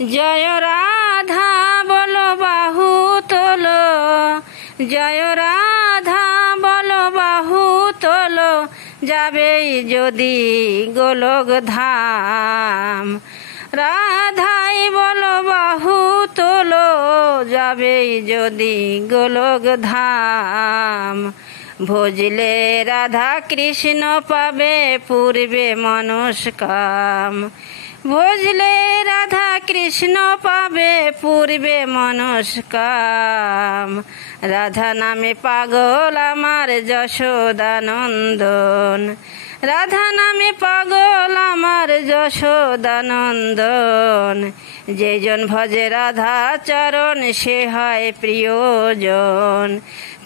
জয় রাধা বলো বাহু তোলো, জয় রাধা বলো বাহু তোলো, যাবেই যদি গোলক ধাম। রাধাই বলো বাহু তোলো, যাবেই যদি গোলক ধাম। ভজলে রাধা কৃষ্ণ পাবে পূর্বে মনস্কাম, ভজলে রাধা কৃষ্ণ পাবে পূর্বে মনস্কাম। রাধা নামে পাগল আমার যশোদানন্দন, রাধা নামে পাগল আমার যশোদানন্দন। যেজন ভজে রাধা চরণ সে হয় প্রিয়জন,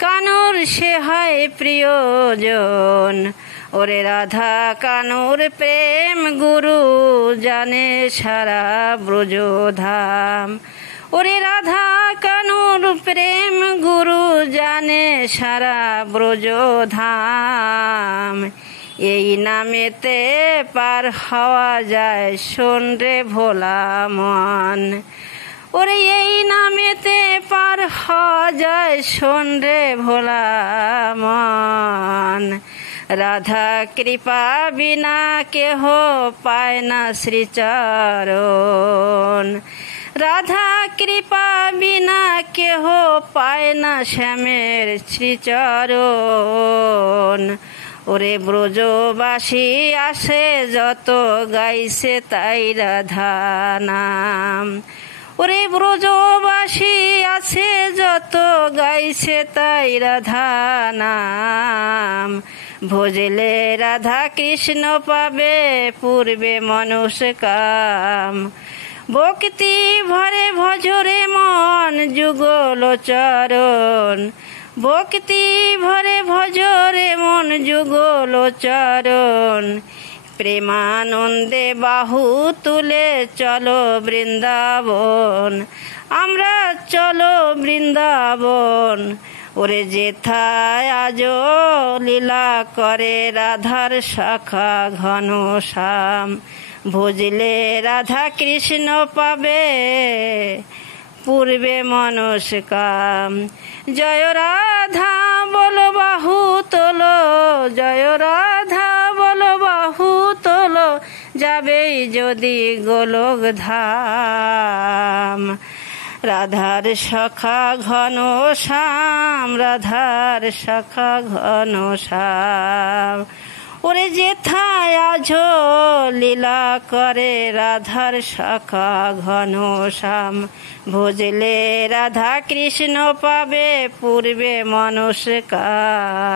কানুর সে হয় প্রিয়জন। ওরে রাধা কানুর প্রেম গুরু জানে সারা ব্রজধাম, ওরে রাধা কানুর প্রেম গুরু জানে সারা ব্রজধাম। এই নামেতে পার হওয়া যায় শোন রে ভোলা মন, ওরে এই নামেতে পার হওয়া যায় শোন রে ভোলা মন। রাধা কৃপা বিনা কেহ পায় না শ্রীচরণ, রাধা কৃপা বিনা কেহ পায় না শ্যামের শ্রীচরণ। ওরে ব্রজবাসী আসে যত গাইছে তাই রাধা নাম, ওরে ব্রজবাসী আছে যত গাইছে তাই রাধা নাম। ভজলে রাধা কৃষ্ণ পাবে পূর্বে মনস্কাম, ভক্তি ভরে ভজরে মন যুগল চরণ, ভক্তি ভরে ভজরে মন যুগল চরণ। প্রেমানন্দে বাহু তুলে চলো বৃন্দাবন, আমরা চলো বৃন্দাবন। ওরে যেথায় আজ লীলা করে রাধার শাখা ঘনশ্যাম, ভজলে রাধা কৃষ্ণ পাবে পূর্বে মনস্কাম। জয় রাধা বলো বাহু তোলো, জয় রাধা বলো বাহু তোলো, যাবেই যদি গোলক ধাম। রাধার শাখা ঘনশ্যাম, রাধার শাখা ঘনশ্যাম। ওরে যেথায় আজ লীলা করে রাধার শাখা ঘনশ্যাম, ভজলে রাধা কৃষ্ণ পাবে পূর্বে মনস্কাম।